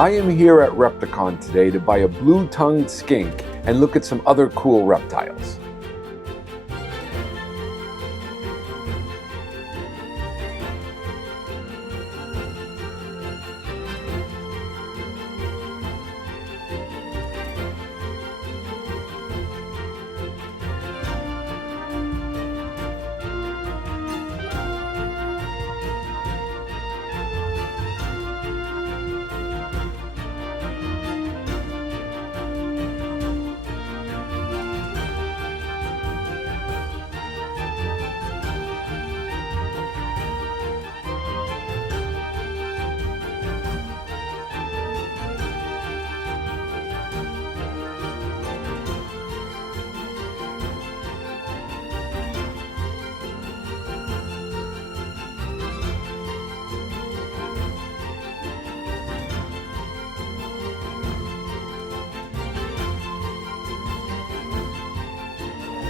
I am here at Repticon today to buy a blue-tongued skink and look at some other cool reptiles.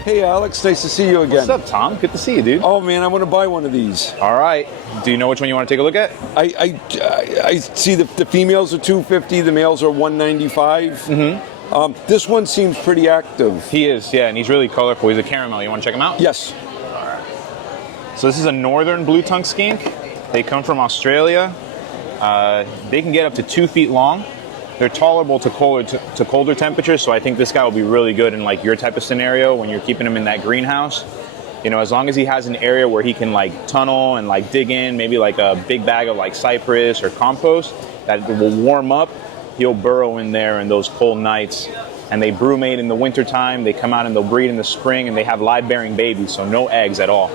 Hey Alex, nice to see you again. What's up, Tom? Good to see you, dude. Oh man, I want to buy one of these. All right. Do you know which one you want to take a look at? I see the females are $250, the males are $195. Mm-hmm. This one seems pretty active. He is, yeah, and he's really colorful. He's a caramel. You want to check him out? Yes. All right. So this is a northern blue-tongued skink. They come from Australia. They can get up to 2 feet long. They're tolerable to colder temperatures, so I think this guy will be really good in like your type of scenario when you're keeping him in that greenhouse. You know, as long as he has an area where he can like tunnel and like dig in, maybe like a big bag of like cypress or compost that will warm up, he'll burrow in there in those cold nights. And they brumate in the wintertime, they come out and they'll breed in the spring, and they have live-bearing babies, so no eggs at all.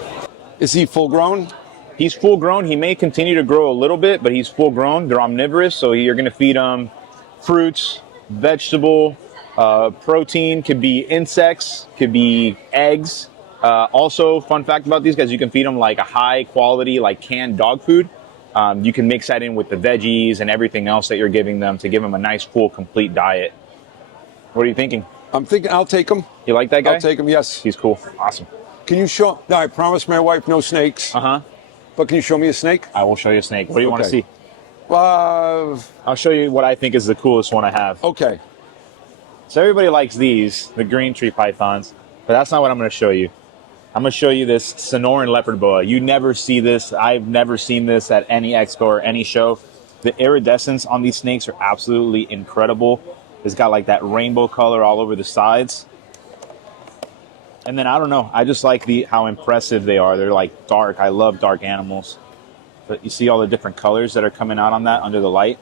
Is he full grown? He's full grown. He may continue to grow a little bit, but he's full grown. They're omnivorous, so you're gonna feed them fruits, vegetable, protein, could be insects, could be eggs. Also, fun fact about these guys, you can feed them like a high quality, like canned dog food. You can mix that in with the veggies and everything else that you're giving them to give them a nice, full, complete diet. What are you thinking? I'm thinking I'll take him. You like that guy? I'll take him, yes. He's cool. Awesome. Can you show, no, I promised my wife no snakes. Uh-huh. But can you show me a snake? I will show you a snake. What do you want to see? I'll show you what I think is the coolest one I have. Okay. So everybody likes these, the green tree pythons, but that's not what I'm going to show you. I'm going to show you this Sonoran leopard boa. You never see this. I've never seen this at any expo or any show. The iridescence on these snakes are absolutely incredible. It's got like that rainbow color all over the sides. And then I don't know, I just like how impressive they are. They're like dark. I love dark animals. But you see all the different colors that are coming out on that under the light?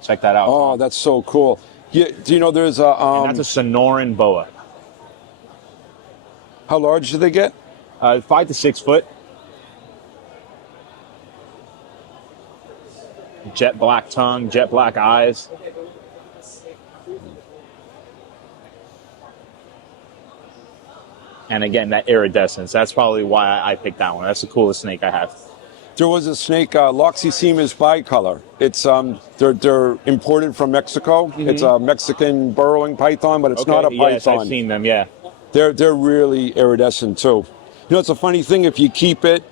Check that out. Oh, that's so cool. Yeah, do you know there's a... and that's a Sonoran boa. How large do they get? 5 to 6 foot. Jet black tongue, jet black eyes. And again, that iridescence. That's probably why I picked that one. That's the coolest snake I have. There was a snake, Loxysemus bicolor. It's they're imported from Mexico. Mm-hmm. It's a Mexican burrowing python, but it's not a python. Yes, I've seen them. Yeah. They're really iridescent too. You know, it's a funny thing. If you keep it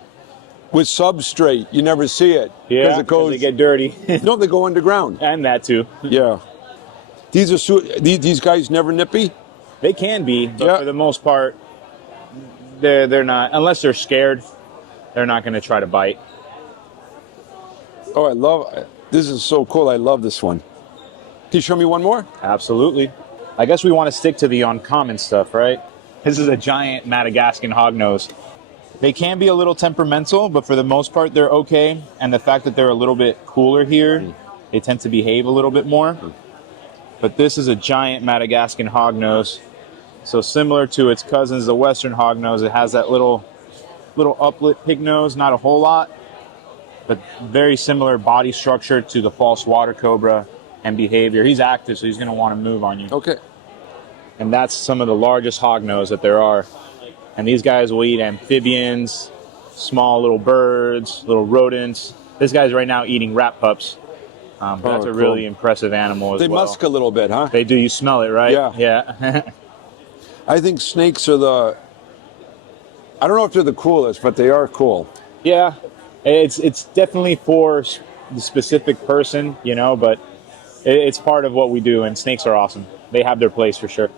with substrate, you never see it. Yeah, because they get dirty. No, they go underground. And that too. Yeah. These guys never nippy? They can be, but for the most part, they're not. Unless they're scared, they're not going to try to bite. Oh, this is so cool. I love this one. Can you show me one more? Absolutely. I guess we want to stick to the uncommon stuff, right? This is a giant Madagascan hognose. They can be a little temperamental, but for the most part, they're okay. And the fact that they're a little bit cooler here, they tend to behave a little bit more. But this is a giant Madagascan hognose. So similar to its cousins, the Western hognose, it has that little uplit pig nose, not a whole lot, but very similar body structure to the false water cobra and behavior. He's active, so he's going to want to move on you. Okay. And that's some of the largest hognose that there are. And these guys will eat amphibians, small little birds, little rodents. This guy's right now eating rat pups. That's a really impressive animal as well. They musk a little bit, huh? They do. You smell it, right? Yeah. Yeah. I think snakes are I don't know if they're the coolest, but they are cool. Yeah. It's definitely for the specific person, you know, but it's part of what we do, and snakes are awesome. They have their place for sure.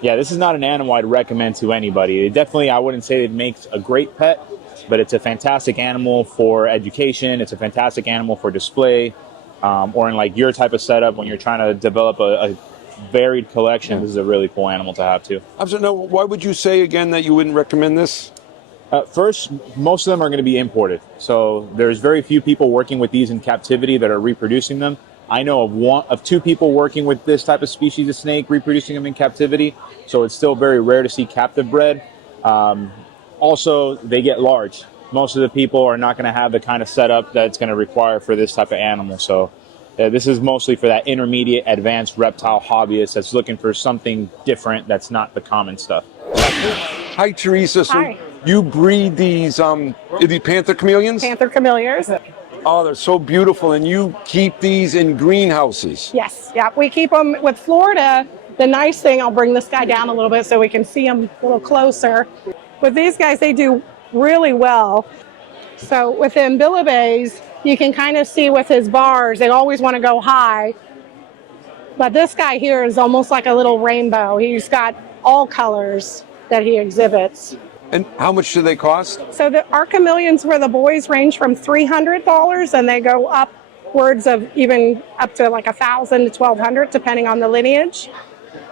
Yeah, this is not an animal I'd recommend to anybody. It definitely, I wouldn't say it makes a great pet, but it's a fantastic animal for education. It's a fantastic animal for display, or in like your type of setup when you're trying to develop a varied collection. This is a really cool animal to have too. No, why would you say again that you wouldn't recommend this? First, most of them are going to be imported. So there's very few people working with these in captivity that are reproducing them. I know of two people working with this type of species of snake, reproducing them in captivity. So it's still very rare to see captive bred. Also, they get large. Most of the people are not going to have the kind of setup that's going to require for this type of animal. So this is mostly for that intermediate advanced reptile hobbyist that's looking for something different that's not the common stuff. Hi, Teresa. So Hi. you breed these Panther Chameleons? Panther Chameleons. Oh, they're so beautiful. And you keep these in greenhouses? Yes, yeah. We keep them with Florida. The nice thing, I'll bring this guy down a little bit so we can see him a little closer. With these guys, they do really well. So with the Imbilibays, you can kind of see with his bars, they always want to go high. But this guy here is almost like a little rainbow. He's got all colors that he exhibits. And how much do they cost? So our chameleons for the boys range from $300 and they go upwards of even up to like $1,000 to $1,200 depending on the lineage.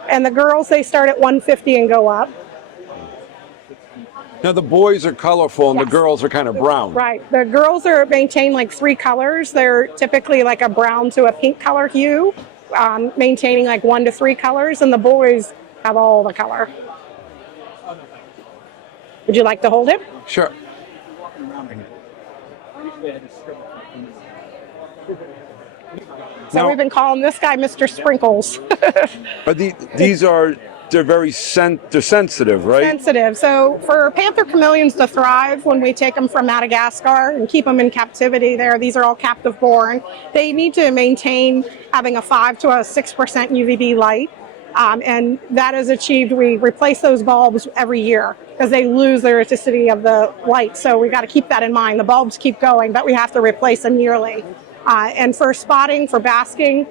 And the girls, they start at $150 and go up. Now the boys are colorful and Yes. the girls are kind of brown. Right. The girls are maintain like 3 colors. They're typically like a brown to a pink color hue, maintaining like 1 to 3 colors, and the boys have all the color. Would you like to hold him? Sure. So Now- we've been calling this guy Mr. Sprinkles. But they're very they're sensitive, right? Sensitive. So for Panther Chameleons to thrive, when we take them from Madagascar and keep them in captivity there, these are all captive born, they need to maintain having a 5 to a 6% UVB light. And that is achieved, we replace those bulbs every year because they lose the elasticity of the light. So we got to keep that in mind. The bulbs keep going, but we have to replace them yearly. And for spotting, for basking,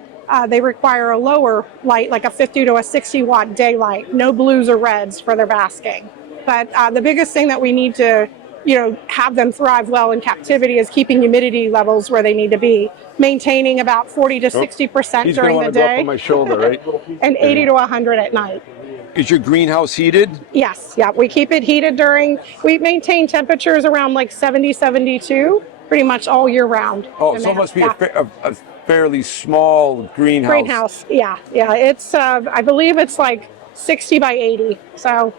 they require a lower light, like a 50 to a 60 watt daylight, no blues or reds for their basking. But the biggest thing that we need to, have them thrive well in captivity is keeping humidity levels where they need to be, maintaining about 40 to 60% He's during going to the go up day on my shoulder, right? and 80 to 100 at night. Is your greenhouse heated? Yes, yeah, we keep it heated we maintain temperatures around like 70, 72, pretty much all year round. Oh, in so it there. must be Yeah. a fairly small greenhouse. Greenhouse, yeah. It's, I believe it's like 60 by 80. So,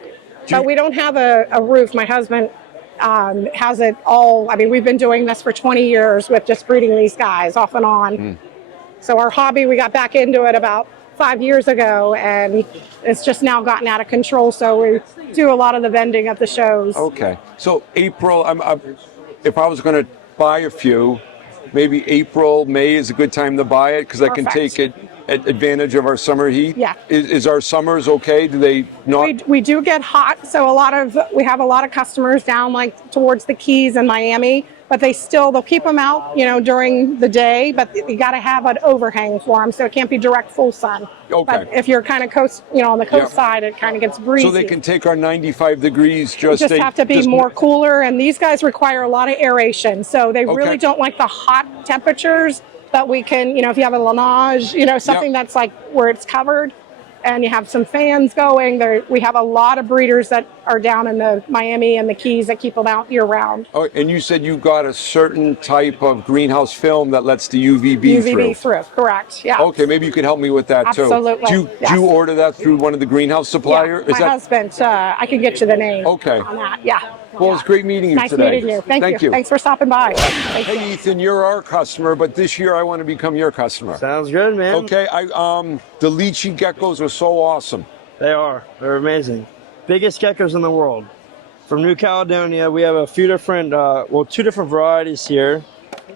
but we don't have a roof. My husband has it all. I mean, we've been doing this for 20 years with just breeding these guys off and on. So our hobby, we got back into it about 5 years ago, and it's just now gotten out of control. So we do a lot of the vending at the shows. Okay. So April, if I was going to buy a few, maybe April, May is a good time to buy it because I can Perfect. take advantage of our summer heat. Yeah. Is our summers okay? Do they not? We do get hot, so we have a lot of customers down like towards the Keys and Miami, but they'll keep them out, during the day, but you got to have an overhang for them, so it can't be direct full sun. Okay. But if you're kind of coast, on the coast Yeah. side, it kind of gets breezy. So they can take our 95 degrees just have to be more cooler, and these guys require a lot of aeration, so they really don't like the hot temperatures. But we can, if you have a lawnage, something that's like where it's covered and you have some fans going there. We have a lot of breeders that are down in the Miami and the Keys that keep them out year round. Oh, and you said you got a certain type of greenhouse film that lets the UVB through. UVB through, correct, yeah. Okay, maybe you could help me with that Absolutely, too. Do you order that through one of the greenhouse suppliers? Yeah, my husband, I can get you the name Okay. on that, yeah. Well, it's great meeting you Nice today. meeting you. Thank you. Thanks for stopping by. Thank you. Hey, Ethan, you're our customer, but this year I want to become your customer. Sounds good, man. Okay, the Leachie geckos are so awesome. They are. They're amazing. Biggest geckos in the world. From New Caledonia, we have a few different, 2 different varieties here.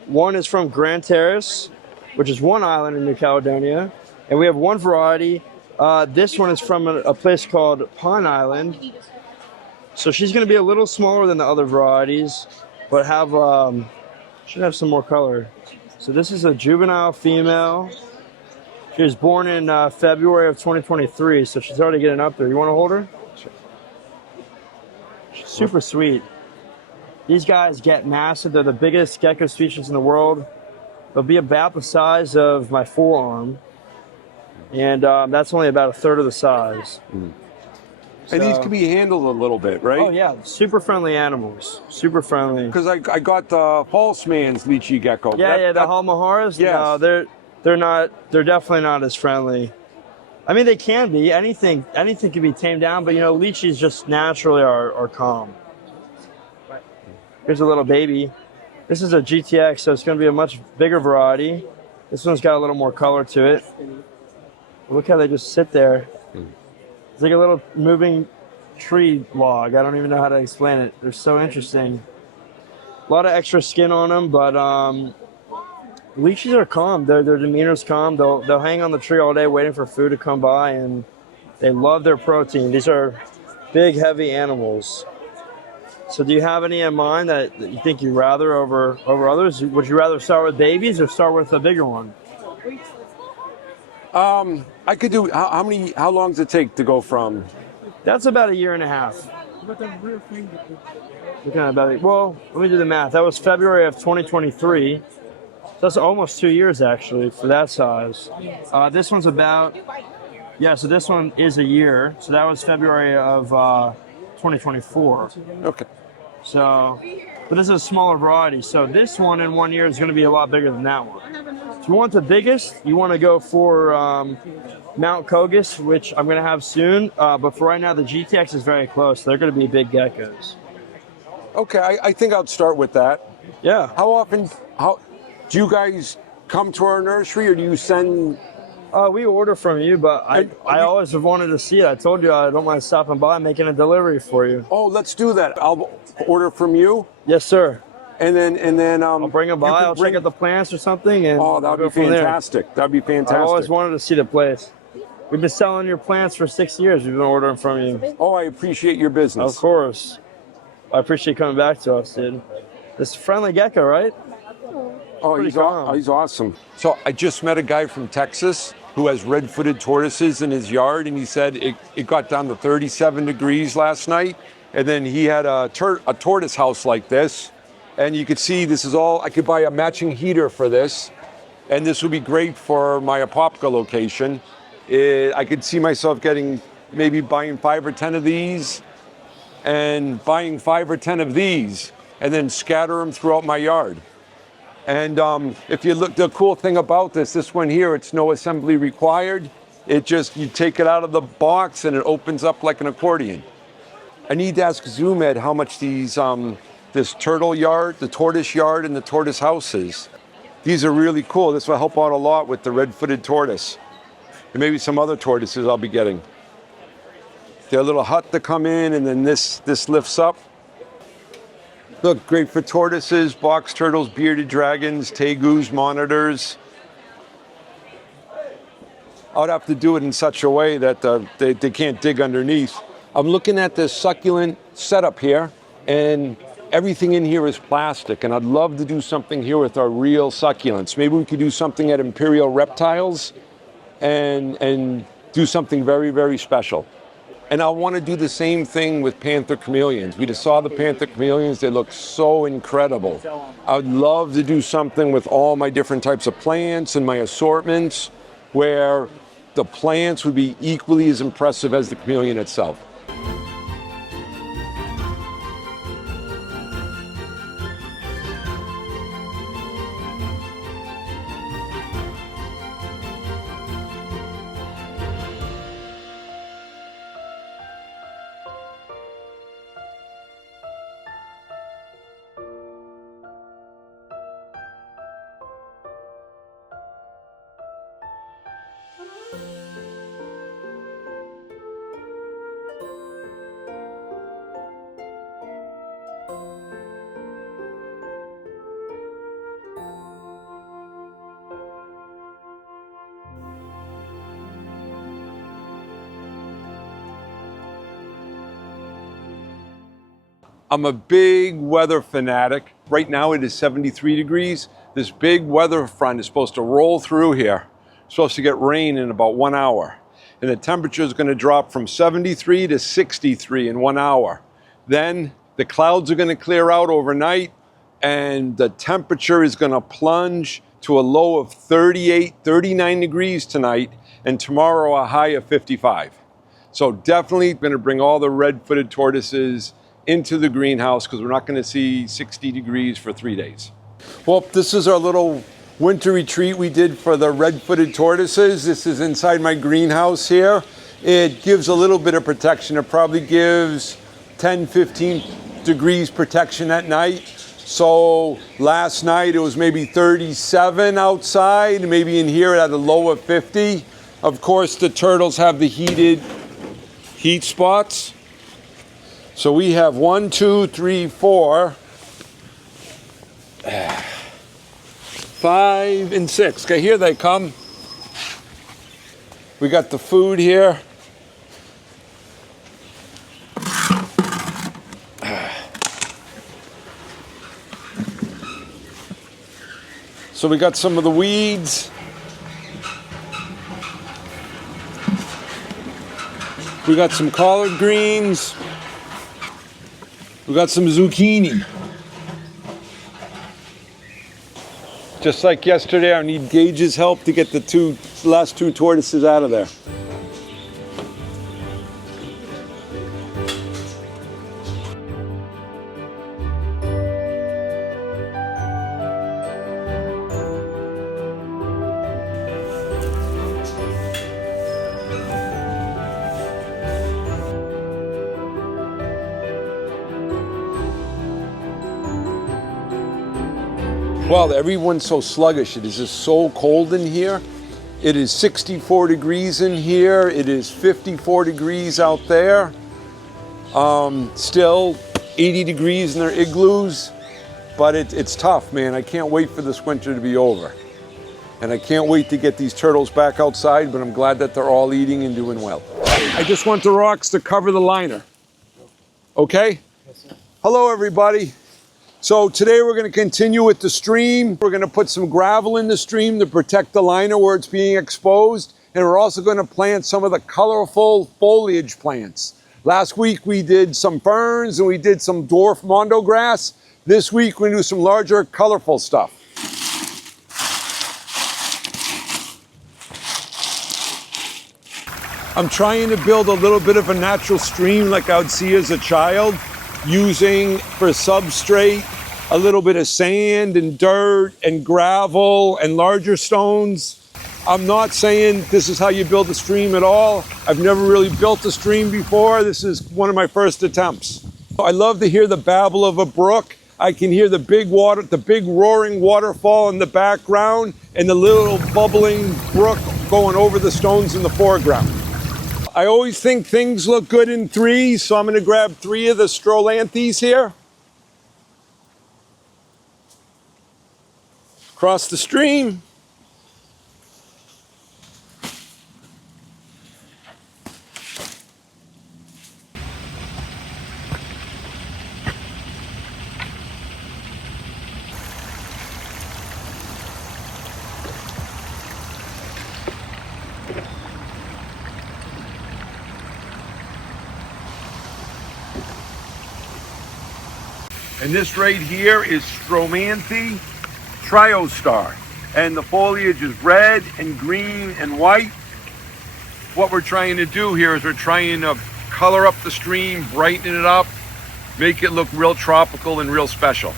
One is from Grand Terrace, which is one island in New Caledonia. And we have one variety. This one is from a place called Pine Island. So she's going to be a little smaller than the other varieties, but should have some more color. So this is a juvenile female. She was born in February of 2023, so she's already getting up there. You want to hold her? She's super sweet. These guys get massive. They're the biggest gecko species in the world. They'll be about the size of my forearm, and that's only about a third of the size. And these can be handled a little bit, right? Oh yeah, super friendly animals. Super friendly. Because I got the false man's Leachie gecko. Yeah, the Halmaharas. Yes. No, they're not. They're definitely not as friendly. I mean, they can be. Anything can be tamed down, but you know, Leachies just naturally are calm. Here's a little baby. This is a GTX, so it's going to be a much bigger variety. This one's got a little more color to it. Look how they just sit there. It's like a little moving tree log. I don't even know how to explain it. They're so interesting. A lot of extra skin on them, but leeches are calm. Their demeanor's calm. They'll hang on the tree all day waiting for food to come by, and they love their protein. These are big, heavy animals. So do you have any in mind that you think you'd rather over others? Would you rather start with babies or start with a bigger one? I could do. How long does it take to go from? That's about a year and a half. Well, let me do the math. That was February of 2023. That's almost 2 years actually for that size. This one's about, so this one is a year. So that was February of 2024. Okay. So, but this is a smaller variety. So this one in 1 year is going to be a lot bigger than that one. If you want the biggest, you want to go for Mount Kogus, which I'm going to have soon. But for right now, the GTX is very close. They're going to be big geckos. Okay, I think I'll start with that. Yeah. How often? Do you guys come to our nursery, or do you send? We order from you, but I always have wanted to see it. I told you I don't mind stopping by and making a delivery for you. Oh, let's do that. I'll order from you. Yes, sir. And then I'll bring them by. I'll check out the plants or something. And that would be fantastic. That'd be fantastic. I've always wanted to see the place. We've been selling your plants for 6 years. We've been ordering from you. Oh, I appreciate your business. Of course. I appreciate coming back to us, dude. This friendly gecko, right? Oh, he's awesome. So I just met a guy from Texas who has red-footed tortoises in his yard, and he said it got down to 37 degrees last night, and then he had a tortoise house like this, and you could see this is all, I could buy a matching heater for this, and this would be great for my Apopka location. I could see myself maybe buying 5 or 10 of these, and buying 5 or 10 of these, and then scatter them throughout my yard. And if you look, the cool thing about this one here, it's no assembly required. It just, you take it out of the box and it opens up like an accordion. I need to ask Zoomed how much this turtle yard, the tortoise yard, and the tortoise house is. These are really cool. This will help out a lot with the red-footed tortoise. And maybe some other tortoises I'll be getting. They're a little hut to come in, and then this lifts up. Look, great for tortoises, box turtles, bearded dragons, tegus, monitors. I'd have to do it in such a way that they can't dig underneath. I'm looking at this succulent setup here, and everything in here is plastic, and I'd love to do something here with our real succulents. Maybe we could do something at Imperial Reptiles and do something very, very special. And I want to do the same thing with Panther Chameleons. We just saw the Panther Chameleons. They look so incredible. I would love to do something with all my different types of plants and my assortments where the plants would be equally as impressive as the chameleon itself. I'm a big weather fanatic. Right now it is 73 degrees. This big weather front is supposed to roll through here. It's supposed to get rain in about 1 hour. And the temperature is going to drop from 73 to 63 in 1 hour. Then the clouds are going to clear out overnight and the temperature is going to plunge to a low of 38, 39 degrees tonight, and tomorrow a high of 55. So definitely going to bring all the red-footed tortoises into the greenhouse because we're not going to see 60 degrees for 3 days. Well, this is our little winter retreat we did for the red-footed tortoises. This is inside my greenhouse here. It gives a little bit of protection. It probably gives 10, 15 degrees protection at night. So last night it was maybe 37 outside, maybe in here at a low of 50. Of course, the turtles have the heat spots. So we have 1, 2, 3, 4, 5, and 6. Okay, here they come. We got the food here. So we got some of the weeds. We got some collard greens. We got some zucchini. Just like yesterday, I need Gage's help to get the last two tortoises out of there. Well, everyone's so sluggish. It is just so cold in here. It is 64 degrees in here. It is 54 degrees out there. Still 80 degrees in their igloos. But it's tough, man. I can't wait for this winter to be over. And I can't wait to get these turtles back outside, but I'm glad that they're all eating and doing well. I just want the rocks to cover the liner. Okay? Hello, everybody. So today we're going to continue with the stream. We're going to put some gravel in the stream to protect the liner where it's being exposed. And we're also going to plant some of the colorful foliage plants. Last week we did some ferns and we did some dwarf mondo grass. This week we're going to do some larger colorful stuff. I'm trying to build a little bit of a natural stream like I would see as a child, using for substrate a little bit of sand and dirt and gravel and larger stones. I'm not saying this is how you build a stream at all. I've never really built a stream before. This is one of my first attempts. I love to hear the babble of a brook. I can hear the big roaring waterfall in the background and the little bubbling brook going over the stones in the foreground. I always think things look good in threes, so I'm going to grab 3 of the strolanthes here. Across the stream. And this right here is Stromanthe Triostar. And the foliage is red and green and white. What we're trying to do here is we're trying to color up the stream, brighten it up, make it look real tropical and real special.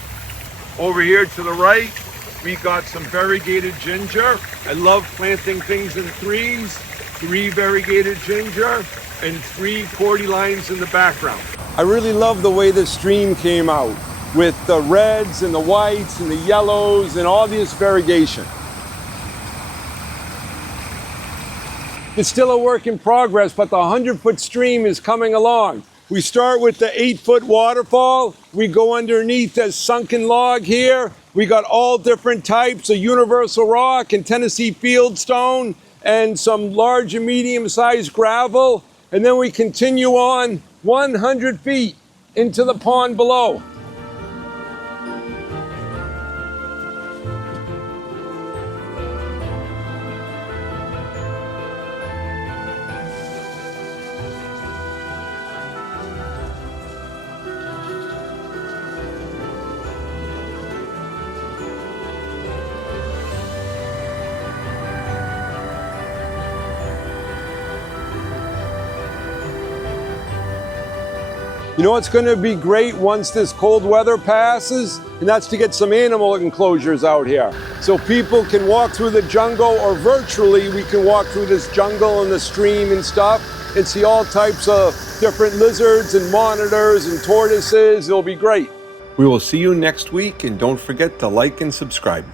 Over here to the right, we got some variegated ginger. I love planting things in threes. 3 variegated ginger and 3 cordylines in the background. I really love the way the stream came out, with the reds and the whites and the yellows and all this variegation. It's still a work in progress, but the 100-foot stream is coming along. We start with the 8-foot waterfall. We go underneath the sunken log here. We got all different types of universal rock and Tennessee fieldstone and some large and medium-sized gravel. And then we continue on 100 feet into the pond below. You know what's going to be great once this cold weather passes? And that's to get some animal enclosures out here. So people can walk through the jungle, or virtually we can walk through this jungle and the stream and stuff and see all types of different lizards and monitors and tortoises. It'll be great. We will see you next week, and don't forget to like and subscribe.